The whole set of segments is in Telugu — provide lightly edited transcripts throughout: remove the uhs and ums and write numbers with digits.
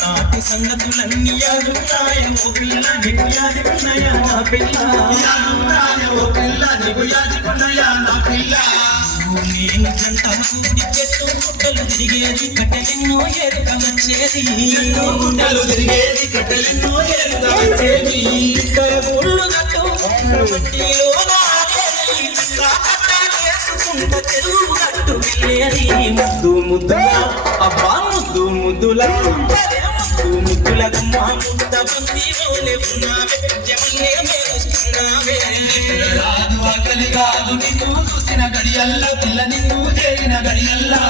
నాటి సంగతులన్నీ యాదున్నాయ ఓ పిల్ల నీకు యాదుకున్నాయా నా పిల్ల యాదున్నాయ ఓ పిల్ల నీకు యాదుకున్నాయా నా పిల్ల నేను జంటలు కూడి చెట్టు గుట్టలు తిరిగేది కట్టెలెన్నో ఏరుక వచ్చేది గుట్టలు తిరిగేది కట్టెలెన్నో ఏరుక వచ్చేది గుళ్ళు గట్టు మట్టిలో చెరువు గట్టు వెళ్ళేది ముద్దు ముద్దులా అబ్బా ముద్దు ముద్దులా ముద్దు ముద్దుల గుమ్మ ముద్ద బంది ఓలే ఉన్నావే జమలే మేలుస్తున్నావే రాదు ఆకలి కాదు నిన్ను చూసిన గడియల్లా పిల్ల నిన్ను చేరిన గడియల్లా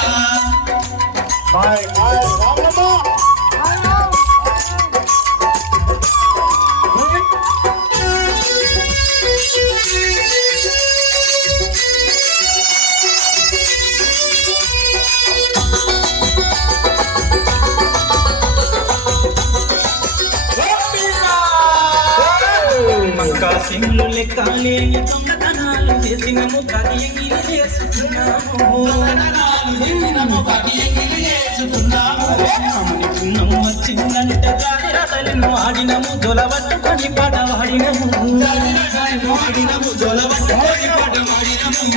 కాసింగ్లు లెక్కలేని దొంగతనాలు చేసినము కడియంగిలి చేసుకున్నాము వచ్చిందంటే జాగ్రత్తలను ఆడినము జొలబట్టుకొని పాట వాడినము జొలబట్టుకొని పాట వాడినము